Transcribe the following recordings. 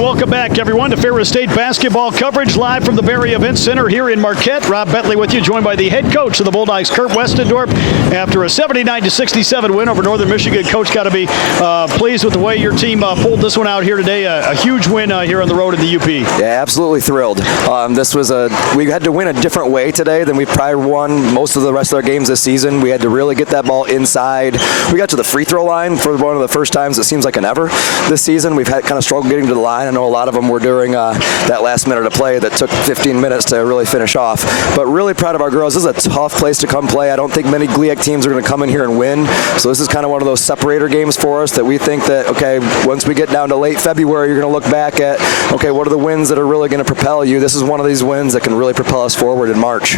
And welcome back, everyone, to Ferris State basketball coverage live from the Barrie Event Center here in Marquette. Rob Bentley with you, joined by the head coach of the Bulldogs, Kurt Westendorp. After a 79-67 win over Northern Michigan, Coach, got to be pleased with the way your team pulled this one out here today. A huge win here on the road in the UP. Yeah, absolutely thrilled. We had to win a different way today than we've probably won most of the rest of our games this season. We had to really get that ball inside. We got to the free throw line for one of the first times it seems like an ever this season. We've had kind of struggled getting to the line. I know a lot of them were during that last minute of play that took 15 minutes to really finish off. But really proud of our girls. This is a tough place to come play. I don't think many GLIAC teams are going to come in here and win. So this is kind of one of those separator games for us that we think that, okay, once we get down to late February, you're going to look back at, okay, what are the wins that are really going to propel you? This is one of these wins that can really propel us forward in March.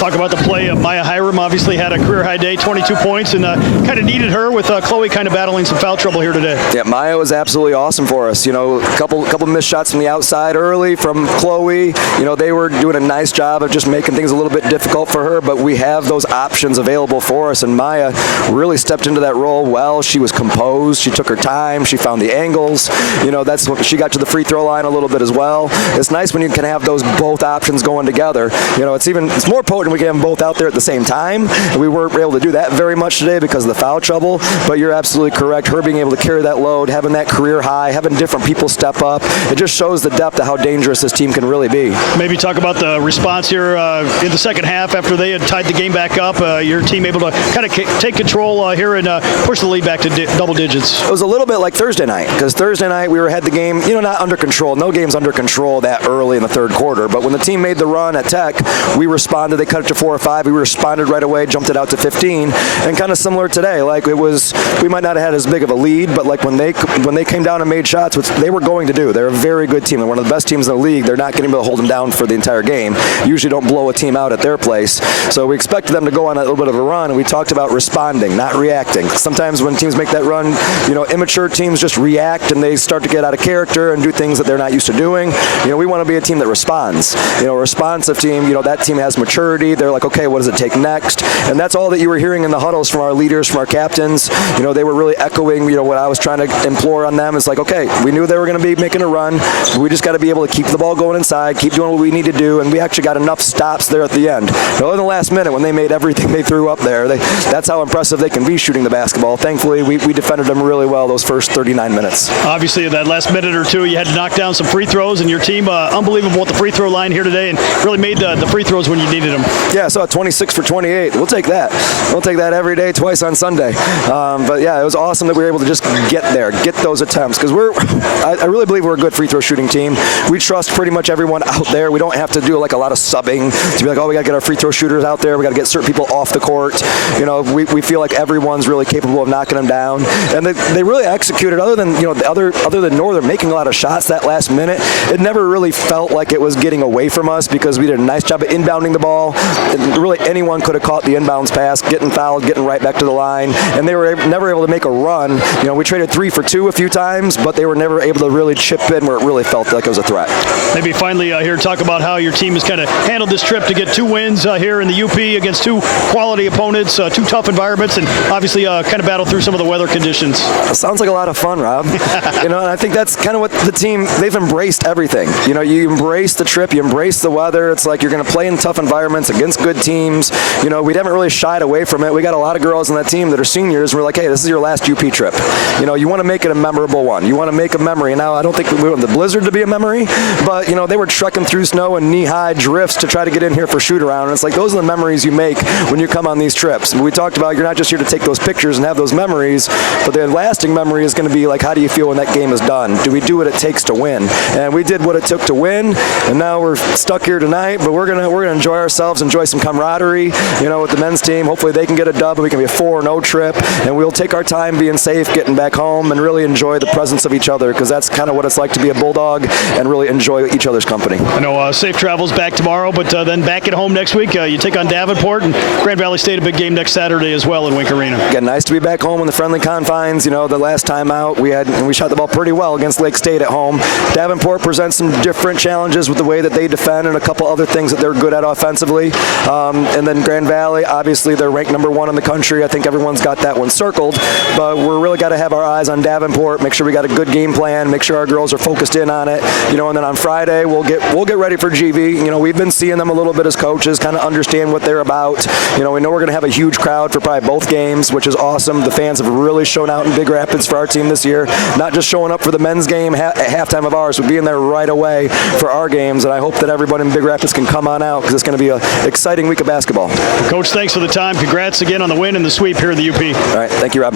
Talk about the play of Maya Hiram. Obviously had a career high day, 22 points, and kind of needed her with Chloe kind of battling some foul trouble here today. Yeah, Maya was absolutely awesome for us. You know, a couple missed shots from the outside early from Chloe. You know, they were doing a nice job of just making things a little bit difficult for her, but we have those options available for us, and Maya really stepped into that role well. She was composed. She took her time. She found the angles. You know, that's what she got to the free throw line a little bit as well. It's nice when you can have those both options going together. You know, it's more potent when we can have them both out there at the same time. And we weren't able to do that very much today because of the foul trouble, but you're absolutely correct. Her being able to carry that load, having that career high, having different people step up, it just shows the depth of how dangerous this team can really be. Maybe talk about the response here in the second half after they had tied the game back up. Your team able to kind of take control here and push the lead back to double digits. It was a little bit like Thursday night, because Thursday night we had the game, you know, not under control. No game's under control that early in the third quarter, but when the team made the run at Tech, we responded. They cut it to 4 or 5. We responded right away, jumped it out to 15, and kind of similar today. Like it was, we might not have had as big of a lead, but like when they came down and made shots, which they were going to do. They're a very good team. They're one of the best teams in the league. They're not going to be able to hold them down for the entire game. Usually don't blow a team out at their place. So we expected them to go on a little bit of a run, and we talked about responding, not reacting. Sometimes when teams make that run, you know, immature teams just react and they start to get out of character and do things that they're not used to doing. You know, we want to be a team that responds. You know, a responsive team, you know, that team has maturity. They're like, okay, what does it take next? And that's all that you were hearing in the huddles from our leaders, from our captains. You know, they were really echoing, you know, what I was trying to implore on them. It's like, okay, we knew they were going to be making a run. We just got to be able to keep the ball going inside, keep doing what we need to do, and we actually got enough stops there at the end. You know, in the last minute when they made everything they threw up there, that's how impressive they can be shooting the basketball. Thankfully, we defended them really well those first 39 minutes. Obviously, in that last minute or two, you had to knock down some free throws, and your team, unbelievable at the free throw line here today, and really made the free throws when you needed them. Yeah, so 26 for 28. We'll take that. We'll take that every day, twice on Sunday. But yeah, it was awesome that we were able to just get there, get those attempts, because I really believe we're a good free throw shooting team. We trust pretty much everyone out there. We don't have to do like a lot of subbing to be like, oh, we got to get our free throw shooters out there. We got to get certain people off the court. You know, we feel like everyone's really capable of knocking them down, and they really executed. Other than, you know, other than Northern making a lot of shots that last minute, it never really felt like it was getting away from us because we did a nice job of inbounding the ball. And really, anyone could have caught the inbounds pass, getting fouled, getting right back to the line, and they were never able to make a run. You know, we traded 3 for 2 a few times, but they were never able to really chip in where it really felt like it was a threat. Maybe finally here talk about how your team has kind of handled this trip to get 2 wins here in the UP against 2 quality opponents, 2 tough environments, and obviously kind of battle through some of the weather conditions. It sounds like a lot of fun, Rob. You know, and I think that's kind of what the team, they've embraced everything. You know, you embrace the trip, you embrace the weather. It's like you're going to play in tough environments against good teams. You know, we haven't really shied away from it. We got a lot of girls on that team that are seniors, and we're like, hey, this is your last UP trip. You know, you want to make it a memorable one. You want to make a memory. Now, I don't think we want the blizzard to be a memory, but, you know, they were trekking through snow and knee-high drifts to try to get in here for shoot-around, and it's like those are the memories you make when you come on these trips. And we talked about you're not just here to take those pictures and have those memories, but the lasting memory is going to be like, how do you feel when that game is done? Do we do what it takes to win? And we did what it took to win, and now we're stuck here tonight, but we're gonna enjoy ourselves, enjoy some camaraderie, you know, with the men's team. Hopefully they can get a dub, and we can be a 4-0 trip, and we'll take our time being safe, getting back home, and really enjoy the presence of each other, because that's kind of what it's like to be a Bulldog and really enjoy each other's company. I know safe travels back tomorrow, but then back at home next week. You take on Davenport, and Grand Valley State a big game next Saturday as well in Wink Arena. Again, nice to be back home in the friendly confines. You know, the last time out we shot the ball pretty well against Lake State at home. Davenport presents some different challenges with the way that they defend and a couple other things that they're good at offensively. And then Grand Valley, obviously they're ranked #1 in the country. I think everyone's got that one circled, but we're really got to have our eyes on Davenport, make sure we got a good game plan, make sure sure our girls are focused in on it. And then on Friday we'll get ready for GV. We've been seeing them a little bit as coaches, kind of understand what they're about. We know we're going to have a huge crowd for probably both games, which is awesome. The fans have really shown out in Big Rapids for our team this year, not just showing up for the men's game at halftime of ours, but being there right away for our games. And I hope that everyone in Big Rapids can come on out, because it's going to be an exciting week of basketball. Coach, thanks for the time. Congrats again on the win and the sweep here in the UP. All right. Thank you, Rob.